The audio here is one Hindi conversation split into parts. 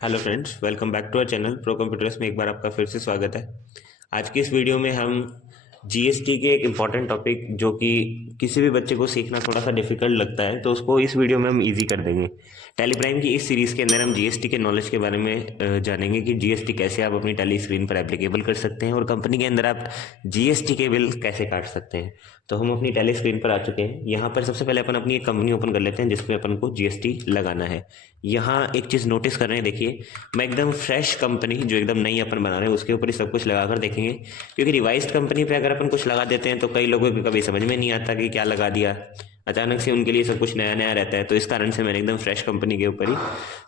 Hello friends, welcome back to our channel pro computers में एक बार आपका फिर से स्वागत है। आज की इस वीडियो में हम जीएसटी के एक इम्पॉर्टेंट टॉपिक जो कि किसी भी बच्चे को सीखना थोड़ा सा डिफिकल्ट लगता है तो उसको इस वीडियो में हम इजी कर देंगे। टैली प्राइम की इस सीरीज़ के अंदर हम जीएसटी के नॉलेज के बारे में जानेंगे कि जीएसटी कैसे आप अपनी टैली स्क्रीन पर एप्लीकेबल कर सकते हैं और कंपनी के अंदर आप जीएसटी के बिल कैसे काट सकते हैं। तो हम अपनी टैली स्क्रीन पर आ चुके हैं। यहाँ पर सबसे पहले अपन अपनी एक कंपनी ओपन कर लेते हैं जिसमें अपन को जीएसटी लगाना है। यहाँ एक चीज़ नोटिस कर रहे हैं, देखिए मैं एकदम फ्रेश कंपनी जो एकदम नई अपन बना रहे हैं उसके ऊपर ही सब कुछ लगा कर देखेंगे, क्योंकि रिवाइज्ड कंपनी पे अगर अपन कुछ लगा देते हैं तो कई लोगों को कभी समझ में नहीं आता कि क्या लगा दिया, अचानक से उनके लिए सब कुछ नया नया रहता है। तो इस कारण से मैंने एकदम फ्रेश कंपनी के ऊपर ही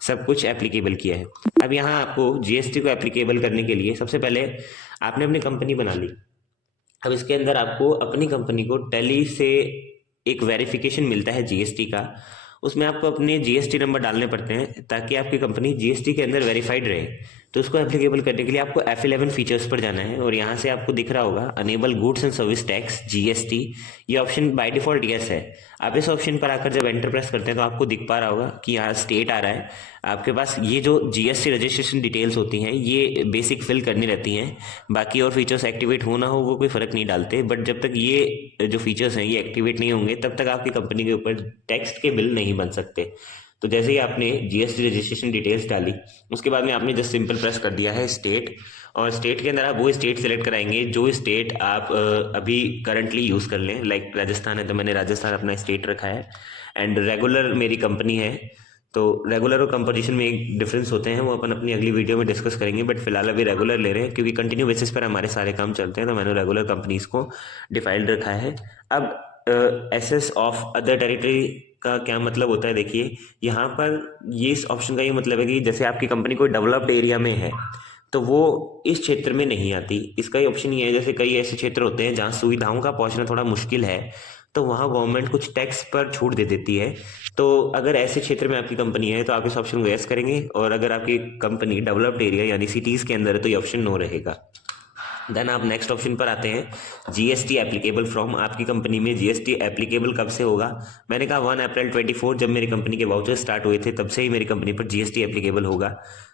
सब कुछ एप्लीकेबल किया है। अब यहाँ आपको जीएसटी को एप्लीकेबल करने के लिए सबसे पहले आपने अपनी कंपनी बना ली। अब इसके अंदर आपको अपनी कंपनी को टैली से एक वेरिफिकेशन मिलता है जीएसटी का। उसमें आपको अपने जीएसटी नंबर डालने पड़ते हैं ताकि आपकी कंपनी जीएसटी के अंदर वेरीफाइड रहे। तो उसको एप्लीकेबल करने के लिए आपको F11 फीचर्स पर जाना है और यहाँ से आपको दिख रहा होगा enable goods and service tax GST. ये ऑप्शन बाय डिफॉल्ट यस है। आप इस ऑप्शन पर आकर जब एंटर प्रेस करते हैं तो आपको दिख पा रहा होगा कि यहाँ स्टेट आ रहा है। आपके पास ये जो जीएसटी रजिस्ट्रेशन डिटेल्स होती हैं ये बेसिक फिल करनी रहती हैं। बाकी और फीचर्स एक्टिवेट हो ना हो वो कोई फ़र्क नहीं डालते, बट जब तक ये जो फीचर्स हैं ये एक्टिवेट नहीं होंगे तब तक आपकी कंपनी के ऊपर टैक्स के बिल नहीं बन सकते। तो जैसे ही आपने जीएसटी रजिस्ट्रेशन डिटेल्स डाली उसके बाद में आपने जस्ट सिंपल प्रेस कर दिया है स्टेट, और स्टेट के अंदर आप वो स्टेट सेलेक्ट कराएंगे जो स्टेट आप अभी करंटली यूज़ कर लें। लाइक राजस्थान है तो मैंने राजस्थान अपना स्टेट रखा है। एंड रेगुलर मेरी कंपनी है, तो रेगुलर और कंपोजिशन में एक डिफरेंस होते हैं, वो अपन अपनी अगली वीडियो में डिस्कस करेंगे। बट फिलहाल अभी रेगुलर ले रहे हैं क्योंकि कंटिन्यू बेसिस पर हमारे सारे काम चलते हैं, तो मैंने रेगुलर कंपनीज को डिफाइंड रखा है। अब एसेस ऑफ अदर टेरिटरी का क्या मतलब होता है, देखिए यहाँ पर ये इस ऑप्शन का ये मतलब है कि जैसे आपकी कंपनी कोई डेवलप्ड एरिया में है तो वो इस क्षेत्र में नहीं आती। इसका ही ऑप्शन ये है, जैसे कई ऐसे क्षेत्र होते हैं जहाँ सुविधाओं का पहुँचना थोड़ा मुश्किल है तो वहाँ गवर्नमेंट कुछ टैक्स पर छूट दे देती है। तो अगर ऐसे क्षेत्र में आपकी कंपनी है तो आप इस ऑप्शन को यस करेंगे, और अगर आपकी कंपनी डेवलप्ड एरिया यानी सिटीज़ के अंदर है तो ये ऑप्शन नो रहेगा। देन आप नेक्स्ट ऑप्शन पर आते हैं, जीएसटी एप्लीकेबल फ्रॉम। आपकी कंपनी में जीएसटी एप्लीकेबल कब से होगा? मैंने कहा 1 अप्रैल 24 जब मेरी कंपनी के वाउचर स्टार्ट हुए थे तब से ही मेरी कंपनी पर जीएसटी एप्लीकेबल होगा।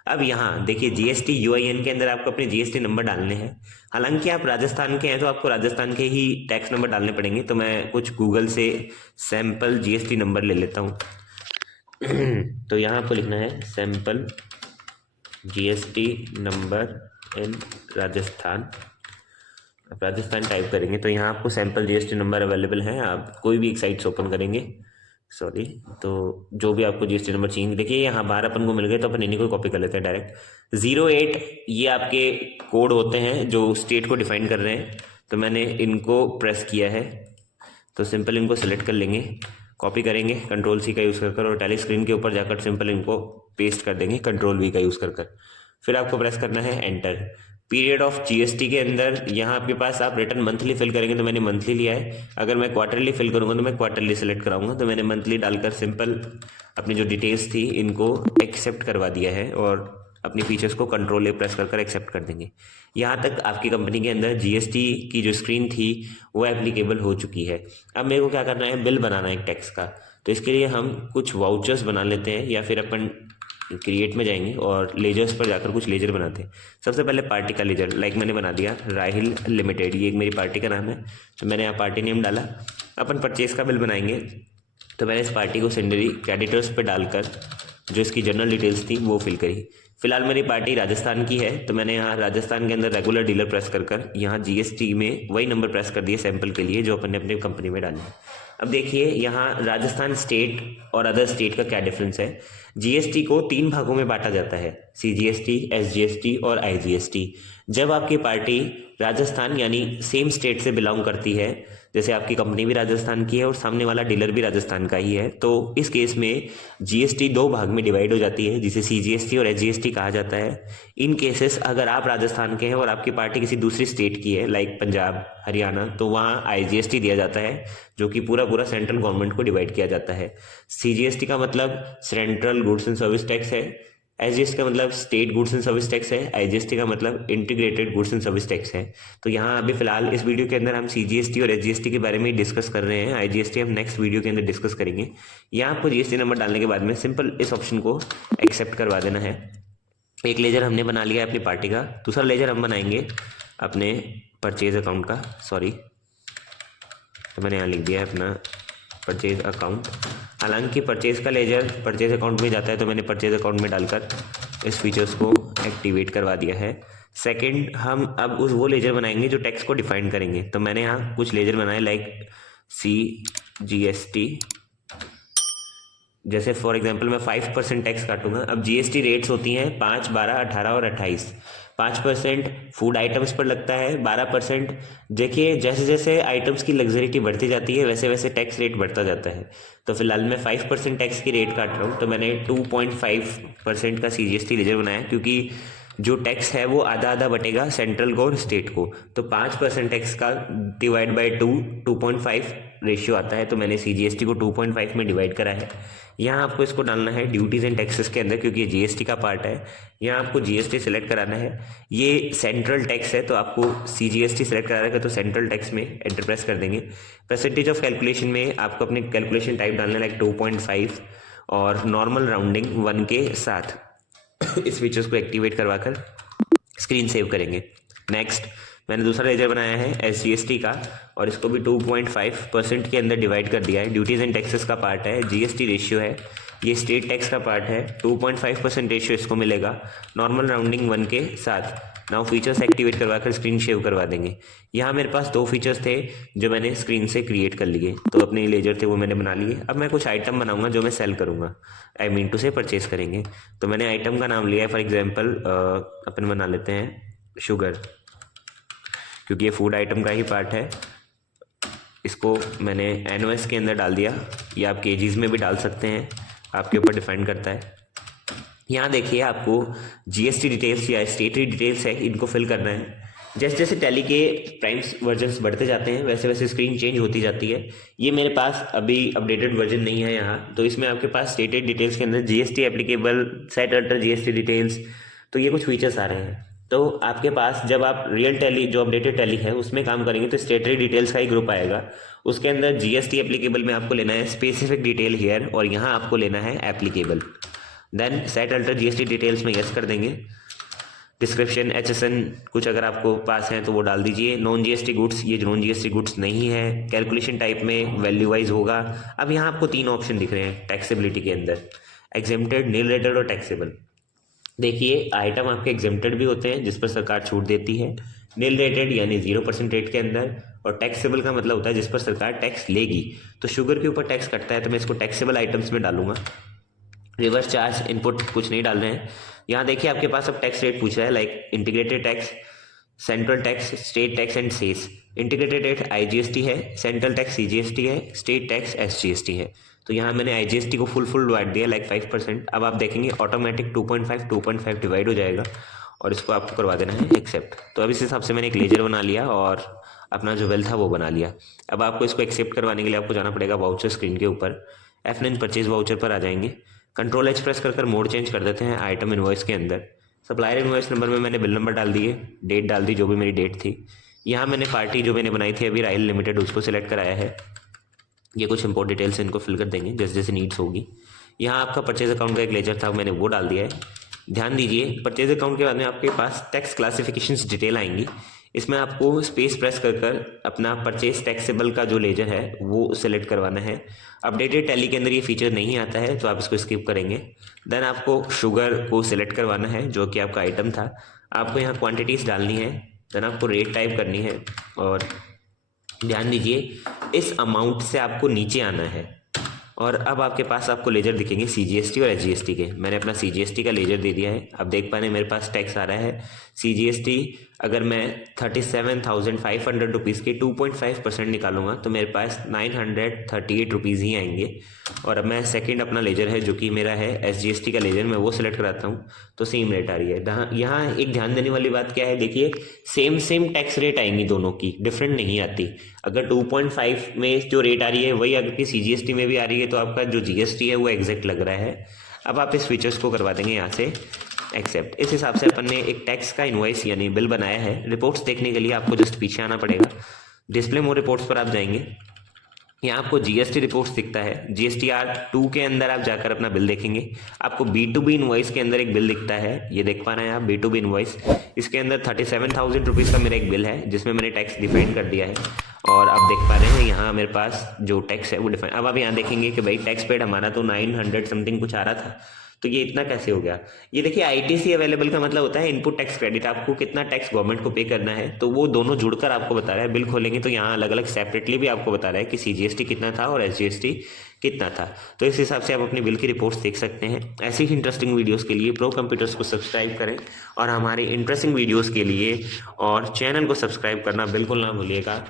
अब यहाँ देखिए जीएसटी यूआईएन के अंदर आपको अपने जीएसटी नंबर डालने हैं। हालांकि आप राजस्थान के हैं तो आपको राजस्थान के ही टैक्स नंबर डालने पड़ेंगे, तो मैं कुछ गूगल से सैम्पल जीएसटी नंबर ले लेता हूँ। तो यहाँ आपको लिखना है sample GST number in Rajasthan. आप राजस्थान टाइप करेंगे तो यहाँ आपको सैम्पल जीएसटी नंबर अवेलेबल है। आप कोई भी एक साइट से ओपन करेंगे, सॉरी, तो जो भी आपको जीएसटी नंबर चाहिए, देखिए यहाँ बाहर अपन को मिल गए तो अपन इन्हीं को कॉपी कर लेते हैं डायरेक्ट। 08 ये आपके कोड होते हैं जो स्टेट को डिफाइन कर रहे हैं, तो मैंने इनको प्रेस किया है। तो सिंपल इनको सेलेक्ट कर लेंगे, कॉपी करेंगे कंट्रोल सी का यूज़ कर और टैली स्क्रीन के ऊपर जाकर सिंपल इनको पेस्ट कर देंगे कंट्रोल वी का यूज़ कर। फिर आपको प्रेस करना है एंटर। पीरियड ऑफ जीएसटी के अंदर यहाँ आपके पास आप रिटर्न मंथली फिल करेंगे तो मैंने मंथली लिया है। अगर मैं क्वार्टरली फिल करूँगा तो मैं क्वार्टरली सेलेक्ट कराऊंगा, तो मैंने मंथली डालकर सिंपल अपनी जो डिटेल्स थी इनको एक्सेप्ट करवा दिया है और अपनी फीचर्स को कंट्रोल ए प्रेस कर एक्सेप्ट कर देंगे। यहाँ तक आपकी कंपनी के अंदर जीएसटी की जो स्क्रीन थी वो एप्लीकेबल हो चुकी है। अब मेरे को क्या करना है, बिल बनाना है एक टैक्स का। तो इसके लिए हम कुछ वाउचर्स बना लेते हैं, या फिर अपन क्रिएट में जाएंगे और लेजर्स पर जाकर कुछ लेजर बनाते हैं। सबसे पहले पार्टी का लेजर, लाइक मैंने बना दिया राहिल लिमिटेड, ये एक मेरी पार्टी का नाम है, तो मैंने यहाँ पार्टी नेम डाला। अपन परचेज का बिल बनाएंगे, तो मैंने इस पार्टी को सेंडरी क्रेडिटर्स पे डालकर जो इसकी जनरल डिटेल्स थी वो फिल करी। फिलहाल मेरी पार्टी राजस्थान की है तो मैंने यहाँ राजस्थान के अंदर रेगुलर डीलर प्रेस कर यहाँ जीएसटी में वही नंबर प्रेस कर दिए सैंपल के लिए जो अपन ने अपनी कंपनी में डाली। अब देखिए यहाँ राजस्थान स्टेट और अदर स्टेट का क्या डिफरेंस है। जीएसटी को 3 भागों में बांटा जाता है, सीजीएसटी, एसजीएसटी और आईजीएसटी। जब आपकी पार्टी राजस्थान यानी सेम स्टेट से बिलोंग करती है, जैसे आपकी कंपनी भी राजस्थान की है और सामने वाला डीलर भी राजस्थान का ही है, तो इस केस में जीएसटी 2 भाग में डिवाइड हो जाती है जिसे सीजीएसटी और एसजीएसटी कहा जाता है। इन केसेस अगर आप राजस्थान के हैं और आपकी पार्टी किसी दूसरी स्टेट की है लाइक पंजाब, हरियाणा, तो वहाँ आईजीएसटी दिया जाता है जो कि पूरा पूरा सेंट्रल गवर्नमेंट को डिवाइड किया जाता है। सीजीएसटी का मतलब central goods and service tax है, एसजीएसटी का मतलब state goods and service tax है, आईजीएसटी का मतलब integrated goods and service tax है। तो यहाँ अभी फिलहाल इस वीडियो के अंदर हम सीजीएसटी और एसजीएसटी के बारे में डिस्कस कर रहे हैं, आईजीएसटी हम नेक्स्ट वीडियो के अंदर डिस्कस करेंगे। यहाँ आपको जीएसटी नंबर डालने के बाद में सिंपल इस ऑप्शन को एक्सेप्ट करवा देना है। एक लेजर हमने बना लिया है अपनी पार्टी का। दूसरा लेजर हम बनाएंगे अपने परचेज अकाउंट का, सॉरी तो मैंने यहाँ लिख दिया है अपना परचेज अकाउंट। हालांकि परचेज का लेजर परचेज अकाउंट में जाता है, तो मैंने परचेज अकाउंट में डालकर इस फीचर्स को एक्टिवेट करवा दिया है। सेकंड, हम अब वो लेजर बनाएंगे जो टैक्स को डिफाइन करेंगे। तो मैंने यहाँ कुछ लेजर बनाए लाइक CGST। जैसे फॉर एग्जांपल मैं 5% टैक्स काटूंगा। अब GST रेट्स होती हैं 5, 12, 18 और 28। 5% फूड आइटम्स पर लगता है, 12%। देखिए जैसे जैसे आइटम्स की लग्जरिटी बढ़ती जाती है वैसे वैसे टैक्स रेट बढ़ता जाता है। तो फिलहाल मैं 5% टैक्स की रेट काट रहा हूँ। तो मैंने 2.5% का CGST लेजर बनाया, क्योंकि जो टैक्स है वो आधा आधा बटेगा सेंट्रल को और स्टेट को। तो 5% टैक्स का डिवाइड बाई 2.5 रेशियो आता है। तो मैंने CGST को 2.5 में डिवाइड करा है। यहाँ आपको इसको डालना है ड्यूटीज़ एंड टैक्सेस के अंदर, क्योंकि ये GST का पार्ट है। यहाँ आपको GST सेलेक्ट कराना है। ये सेंट्रल टैक्स है तो आपको CGST सेलेक्ट कराना है, तो सेंट्रल टैक्स में एंटर प्रेस कर देंगे। परसेंटेज ऑफ कैलकुलेशन में आपको अपने कैलकुलेशन टाइप डालना है लाइक 2.5 और नॉर्मल राउंडिंग 1 के साथ इस फीचर्स को एक्टिवेट करवाकर स्क्रीन सेव करेंगे। नेक्स्ट, मैंने दूसरा लेजर बनाया है SGST का, और इसको भी 2.5% के अंदर डिवाइड कर दिया है। ड्यूटीज़ एंड टैक्सेस का पार्ट है, GST रेशियो है, ये स्टेट टैक्स का पार्ट है। 2.5% रेशियो इसको मिलेगा नॉर्मल राउंडिंग 1 के साथ। नाउ फीचर्स एक्टिवेट करवा कर स्क्रीन सेव करवा देंगे। यहाँ मेरे पास 2 फीचर्स थे जो मैंने स्क्रीन से क्रिएट कर लिए, तो अपने लेजर थे वो मैंने बना लिए। अब मैं कुछ आइटम बनाऊंगा जो मैं सेल करूँगा, आई मीन टू से परचेज करेंगे। तो मैंने आइटम का नाम लिया है, फॉर एग्जाम्पल अपन बना लेते हैं शुगर, क्योंकि ये फूड आइटम का ही पार्ट है। इसको मैंने NOS के अंदर डाल दिया, या आप kgs में भी डाल सकते हैं, आपके ऊपर डिफाइन करता है। यहाँ देखिए आपको GST डिटेल्स या स्टेटरी डिटेल्स है, इनको फिल करना है। जैसे जैसे टैली के प्राइम्स वर्जन्स बढ़ते जाते हैं वैसे वैसे स्क्रीन चेंज होती जाती है। ये मेरे पास अभी अपडेटेड वर्जन नहीं है यहाँ, तो इसमें आपके पास स्टेटेड डिटेल्स के अंदर GST applicable, set alter GST details, तो ये कुछ फीचर्स आ रहे हैं। तो आपके पास जब आप रियल टैली जो अपडेटेड टैली है उसमें काम करेंगे तो स्टेटरी डिटेल्स का ही ग्रुप आएगा। उसके अंदर GST एप्लीकेबल में आपको लेना है स्पेसिफिक डिटेल हियर, और यहाँ आपको लेना है applicable. Then set alter GST details में यस कर देंगे। डिस्क्रिप्शन HSN कुछ अगर आपको पास है तो वो डाल दीजिए। नॉन GST गुड्स, ये नॉन GST गुड्स नहीं है। कैलकुलेशन टाइप में वैल्यू वाइज होगा। अब यहाँ आपको 3 ऑप्शन दिख रहे हैं टैक्सेबिलिटी के अंदर, एग्जेम्प्टेड, नील रेटेड और टैक्सेबल। देखिए आइटम आपके एग्जेम्प्टेड भी होते हैं जिस पर सरकार छूट देती है, नील रेटेड यानी 0% रेट के अंदर, और टैक्सेबल का मतलब होता है जिस पर सरकार टैक्स लेगी। तो शुगर के ऊपर टैक्स कटता है तो मैं इसको टैक्सेबल आइटम्स में डालूंगा। रिवर्स चार्ज इनपुट कुछ नहीं डाल रहे हैं। यहाँ देखिए आपके पास अब टैक्स रेट पूछ रहा है like integrated tax, central tax, state tax and cess. Integrated rate IGST है, सेंट्रल टैक्स CGST है, स्टेट टैक्स SGST है। तो यहाँ मैंने IGST को फुल डिवाइड दिया लाइक 5%। अब आप देखेंगे ऑटोमेटिक 2.5 डिवाइड हो जाएगा, और इसको आपको करवा देना है एक्सेप्ट। तो अब इस हिसाब से मैंने एक लेजर बना लिया और अपना जो वेल था वो बना लिया। अब आपको इसको एक्सेप्ट करवाने के लिए आपको जाना पड़ेगा वाउचर स्क्रीन के ऊपर, F9 परचेज वाउचर पर आ जाएंगे। Ctrl H प्रेस कर मोड चेंज कर देते हैं आइटम इनवॉइस के अंदर। सप्लायर इनवॉइस नंबर में मैंने बिल नंबर डाल दिए, डेट डाल दी जो भी मेरी डेट थी। यहाँ मैंने पार्टी जो मैंने बनाई थी अभी राइल लिमिटेड, उसको सिलेक्ट कराया है। ये कुछ इंपोर्ट डिटेल्स इनको फिल कर देंगे जैसे जैसे नीड्स होगी। यहाँ आपका परचेज अकाउंट का एक लेजर था मैंने वो डाल दिया है। ध्यान दीजिए परचेज अकाउंट के बाद में आपके पास टैक्स क्लासिफिकेशंस डिटेल आएंगी। इसमें आपको स्पेस प्रेस कर अपना परचेज टैक्सेबल का जो लेजर है वो सिलेक्ट करवाना है। अपडेटेड टैली के अंदर ये फीचर नहीं आता है तो आप इसको स्किप करेंगे। देन आपको शुगर को सिलेक्ट करवाना है जो कि आपका आइटम था। आपको यहाँ क्वांटिटीज़ डालनी है, देन आपको रेट टाइप करनी है, और ध्यान दीजिए इस अमाउंट से आपको नीचे आना है। और अब आपके पास आपको लेजर दिखेंगे CGST और SGST के। मैंने अपना CGST का लेजर दे दिया है। अब देख पाने मेरे पास टैक्स आ रहा है CGST। अगर मैं 37,500 रुपीज़ के 2.5% निकालूंगा तो मेरे पास 938 रुपीज़ ही आएंगे। और अब मैं सेकंड अपना लेजर है जो कि मेरा है SGST का लेजर, मैं वो सिलेक्ट कराता हूँ तो सेम रेट आ रही है। यहाँ एक ध्यान देने वाली बात क्या है, देखिए सेम टैक्स रेट आएंगी दोनों की, डिफरेंट नहीं आती। अगर 2.5 में जो रेट आ रही है वही अगर कि CGST में भी आ रही है तो आपका जो GST है वो एग्जैक्ट लग रहा है। अब आप इस फीचर्स को करवा देंगे यहाँ से एक्सेप्ट। इस हिसाब से अपन ने एक टैक्स का इनवॉइस यानी बिल बनाया है। रिपोर्ट्स देखने के लिए आपको जस्ट पीछे आना पड़ेगा, डिस्प्ले मोर रिपोर्ट्स पर आप जाएंगे। यहाँ आपको जीएसटी रिपोर्ट्स दिखता है। जीएसटीआर 2 के अंदर आप जाकर अपना बिल देखेंगे, आपको B2B इनवॉइस के अंदर एक बिल दिखता है, ये देख पा रहे हैं आप B2B इनवॉइस। इसके अंदर 37,000 रुपीज़ का मेरा एक बिल है जिसमें मैंने टैक्स डिफाइन कर दिया है, और आप देख पा रहे हैं यहाँ मेरे पास जो टैक्स है वो डिफाइन। अब आप यहाँ देखेंगे कि भाई टैक्स पेड हमारा तो 900 समथिंग कुछ आ रहा था, तो ये इतना कैसे हो गया। ये देखिए आईटीसी अवेलेबल का मतलब होता है इनपुट टैक्स क्रेडिट, आपको कितना टैक्स गवर्नमेंट को पे करना है, तो वो दोनों जुड़कर आपको बता रहा है। बिल खोलेंगे तो यहाँ अलग अलग सेपरेटली भी आपको बता रहा है कि सीजीएसटी कितना था और एसजीएसटी कितना था। तो इस हिसाब से आप अपने बिल की रिपोर्ट्स देख सकते हैं। ऐसी ही इंटरेस्टिंग वीडियोस के लिए प्रो कंप्यूटर्स को सब्सक्राइब करें, और हमारे इंटरेस्टिंग वीडियोस के लिए और चैनल को सब्सक्राइब करना बिल्कुल ना भूलिएगा।